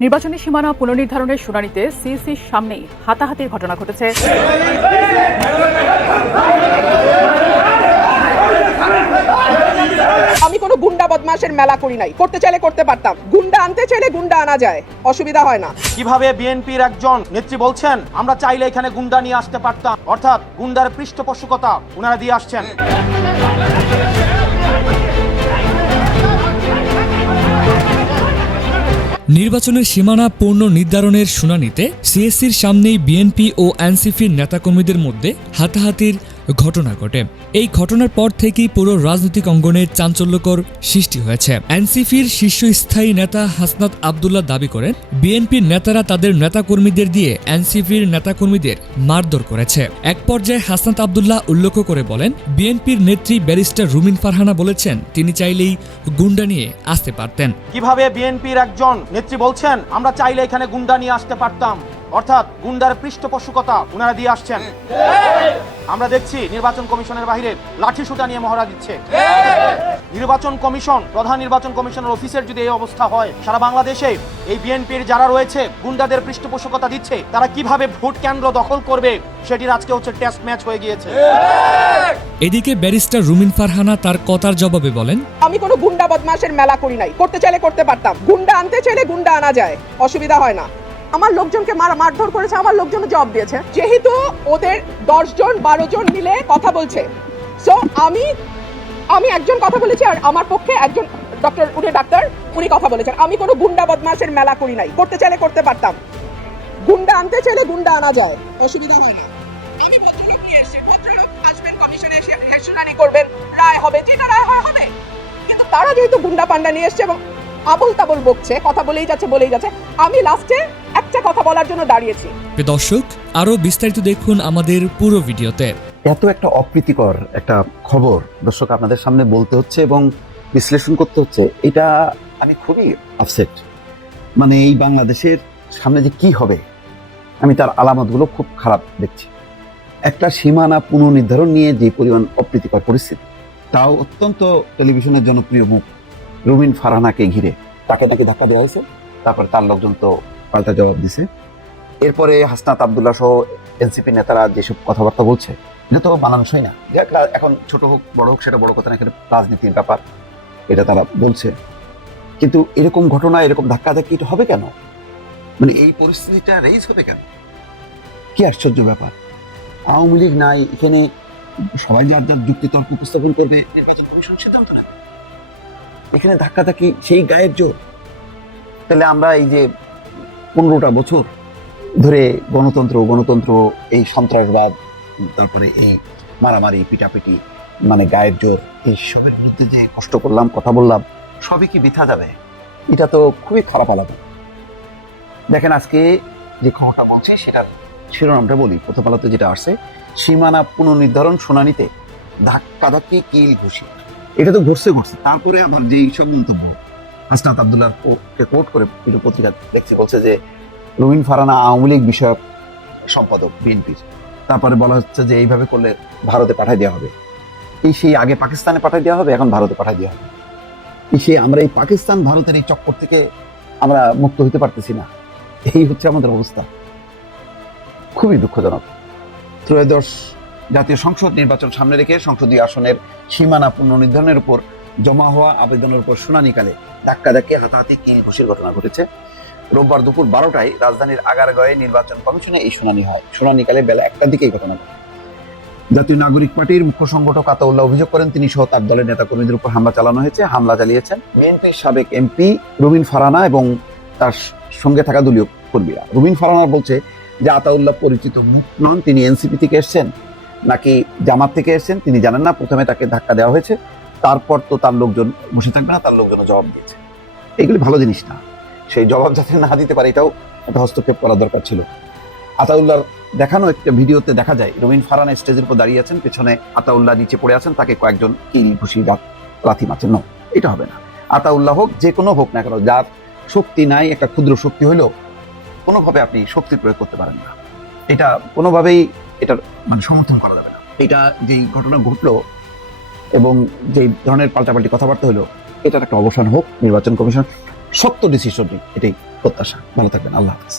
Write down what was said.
নির্বাচনী সীমানা পুনর্নির্ধারণের শুনানিতে সিসির সামনেই হাতাহাতির ঘটনা ঘটেছে। আমি কোনো গুন্ডা বদমাশের মেলা করি নাই। করতে চাইলে করতে পারতাম। গুন্ডা আনতে চাইলে গুন্ডা আনা যায়। অসুবিধা হয় না। কীভাবে বিএনপির একজন নেত্রী বলছেন আমরা চাইলে এখানে গুন্ডা নিয়ে আসতে পারতাম। অর্থাৎ গুন্ডার পৃষ্ঠপোষকতা ওনারা দিয়ে আসছেন। নির্বাচনের সীমানা পূর্ণ নির্ধারণের শুনানিতে সিএসসির সামনেই বিএনপি ও এনসিপির নেতাকর্মীদের মধ্যে হাতাহাতির ঘটনা ঘটে। এই ঘটনার পর থেকেই পুরো রাজনৈতিক অঙ্গনে চাঞ্চল্যকর সৃষ্টি হয়েছে। এনসিপির শীর্ষস্থায়ী নেতা হাসনাত আবদুল্লাহ দাবি করেন, বিএনপির নেতারা তাদের নেতাকর্মীদের দিয়ে এনসিপির নেতাকর্মীদের মারধর করেছে। এক পর্যায়ে হাসনাত আবদুল্লাহ উল্লেখ করে বলেন, বিএনপির নেত্রী ব্যারিস্টার রুমিন ফারহানা বলেছেন, তিনি চাইলেই গুন্ডা নিয়ে আসতে পারতেন। কীভাবে বিএনপির একজন নেত্রী বলছেন, আমরা চাইলে এখানে গুন্ডা নিয়ে আসতে পারতাম। অর্থাৎ গুন্ডার পৃষ্ঠপোষকতা ওনারা দিয়ে আসছেন। আমরা দেখছি নির্বাচন কমিশনের বাইরে লাঠি সুটা নিয়ে মহড়া দিচ্ছে। নির্বাচন কমিশন প্রধান নির্বাচন কমিশনের অফিসের যদি এই অবস্থা হয় সারা বাংলাদেশে এই বিএনপির যারা রয়েছে গুন্ডাদের পৃষ্ঠপোষকতা দিচ্ছে তারা কীভাবে ভোট কেন্দ্র দখল করবে সেটির আজকে হচ্ছে টেস্ট ম্যাচ হয়ে গিয়েছে। এদিকে ব্যারিস্টার রুমিন ফারহানা তার কথার জবাবে বলেন আমি কোনো গুন্ডা বদমাশের মেলা করি নাই করতে চাইলে করতে পারতাম। গুন্ডা আনতে চাইলে গুন্ডা আনা যায় অসুবিধা হয় না। আমার লোকজনকে মারা মারধর করেছে, আমার লোকজন জবাব দিয়েছে। যেহেতু ওদের দশ জন, বারো জন মিলে কথা বলছে। সো আমি আমি একজন কথা বলেছি আর আমার পক্ষে একজন ডক্টর উনি ডাক্তার উনি কথা বলেছেন। আমি কোনো গুন্ডা বদমাশের মেলা করি নাই। করতে চাইলে করতে পারতাম। গুন্ডা আনতে চাইলে গুন্ডা আনা যায়। অসুবিধা হয় না। আমি ভদ্রলোক নিয়ে এসেছি। ভদ্রলোক কমিশনে এসে শুনানি করবেন। রায় হবে, যেটা রায় হয়, হবে। কিন্তু তারা যেহেতু গুন্ডা পান্ডা নিয়ে এসছে এবং আবল তাবল বকছে কথা বলেই যাচ্ছে বলেই যাচ্ছে। আমি লাস্টে একটা কথা বলার জন্য দাঁড়িয়েছি। দর্শক আরও বিস্তারিত দেখুন আমাদের পুরো ভিডিওতে। এত একটা অপ্রীতিকর একটা খবর দর্শক আপনাদের সামনে বলতে হচ্ছে এবং বিশ্লেষণ করতে হচ্ছে এটা আমি খুবই আপসেট মানে এই বাংলাদেশের সামনে যে কি হবে আমি তার আলামতগুলো খুব খারাপ দেখছি। একটা সীমানা পুনর্নির্ধারণ নিয়ে যে পরিমাণ অপ্রীতিকর পরিস্থিতি তাও অত্যন্ত টেলিভিশনের জনপ্রিয় মুখ রুমিন ফারহানাকে ঘিরে তাকে নাকি ধাক্কা দেওয়া হয়েছে। তারপরে তার লোকজন তো পাল্টা জবাব দিছে। এরপরে হাসনাত আবদুল্লাহ সহ এনসিপি নেতারা যেসব কথাবার্তা বলছে, এটা তো মানানসই না। এখন ছোট হোক, বড় হোক, সেটা বড় কথা না, এখানে রাজনীতির ব্যাপার, এটা তারা বলছে। কিন্তু এরকম ঘটনা, এরকম ধাক্কা ধাক্কি এটা হবে কেন? মানে এই পরিস্থিতিটা রেইজ হবে কেন? কি আশ্চর্য ব্যাপার। আওয়ামী লীগ নাই, এখানে সবাই যার যার যুক্তি তর্ক উপস্থাপন করবে, নির্বাচন কমিশন সিদ্ধান্ত নেবে। এখানে ধাক্কা ধাক্কি সেই গায়ের জোর। তাহলে আমরা এই যে পনেরোটা বছর ধরে গণতন্ত্র গণতন্ত্র, এই সন্ত্রাসবাদ, তারপরে এই মারামারি, পিটাপিটি মানে গায়ের জোর, এই সবের বিরুদ্ধে যে কষ্ট করলাম, কথা বললাম, সবই কি বৃথা যাবে? এটা তো খুবই খারাপ আলাদা। দেখেন আজকে যে খবরটা বলছি, সেটার শিরোনামটা বলি। প্রথম আলোতে যেটা আসছে, সীমানা পুনর্নির্ধারণ শুনানিতে ধাক্কা ধাক্কি কিল ঘুষি। এটা তো ঘটছে ঘটছে। তারপরে আমার যেই সব মন্তব্য হাসনাত আবদুল্লাহ কোট করে দুটো পত্রিকা দেখছি, বলছে যে রবিন ফারানা আওয়ামী লীগ বিষয়ক সম্পাদক, বিএনপির। তারপরে বলা হচ্ছে যে এইভাবে করলে ভারতে পাঠিয়ে দেওয়া হবে। এই সেই আগে পাকিস্তানে পাঠিয়ে দেওয়া হবে, এখন ভারতে পাঠিয়ে দেওয়া হবে। এই সেই আমরা এই পাকিস্তান ভারতের এই চক্কর থেকে আমরা মুক্ত হতে পারতেছি না। এই হচ্ছে আমাদের অবস্থা। খুবই দুঃখজনক। ত্রয়োদশ জাতীয় সংসদ নির্বাচন সামনে রেখে সংসদীয় আসনের সীমানা পুনর্নির্ধারণের উপর জমা হওয়া আবেদনের উপর শুনানিকালে ধাক্কা ধাক্কি হাতাহাতি কিল ঘুষির ঘটনা ঘটেছে। রোববার দুপুর বারোটায় রাজধানীর আগারগাঁয়ে নির্বাচন কমিশনে এই শুনানি হয়। শুনানিকালে বেলা একটার দিকে এই ঘটনা ঘটে। জাতীয় নাগরিক পার্টির মুখ্য সংগঠক আতাউল্লাহ অভিযোগ করেন, তিনি সহ তার দলের নেতাকর্মীদের উপর হামলা চালানো হয়েছে, হামলা চালিয়েছেন বিএনপির সাবেক এমপি রুবিন ফারানা এবং তার সঙ্গে থাকা দলীয় কর্মীরা। রুবিন ফারানা বলছে যে, আতাউল্লাহ পরিচিত মুখ নন, তিনি এনসিপি থেকে এসছেন। নাকি জামাত থেকে এসছেন, তিনি জানেন না, প্রথমে তাকে ধাক্কা দেওয়া হয়েছে, তারপর তো তার লোকজন বসে থাকবে না, তার লোকজন জবাব দিয়েছে। এগুলি ভালো জিনিস না। সেই জবাব যাতে না দিতে পারে, এটাও একটা হস্তক্ষেপ করা দরকার ছিল। আতাউল্লাহর দেখানো একটা ভিডিওতে দেখা যায় রবিন ফারানা স্টেজের উপর দাঁড়িয়ে আছেন, পেছনে আতাউল্লাহ নিচে পড়ে আছেন, তাকে কয়েকজন কিল ঘুষি বা লাথি মারছেন। ন এটা হবে না। আতাউল্লাহ হোক, যে কোনো হোক না কেন, যার শক্তি নাই, একটা ক্ষুদ্র শক্তি হলেও কোনোভাবে আপনি শক্তি প্রয়োগ করতে পারেন না। এটা কোনোভাবেই এটার মানে সমর্থন করা যাবে না। এটা যেই ঘটনা ঘটলো এবং যেই ধরনের পাল্টাপাল্টি কথাবার্তা হলো এটার একটা অবসান হোক নির্বাচন কমিশন শক্ত ডিসিশন নিক এটাই প্রত্যাশা। ভালো থাকবেন আল্লাহ হাফিজ।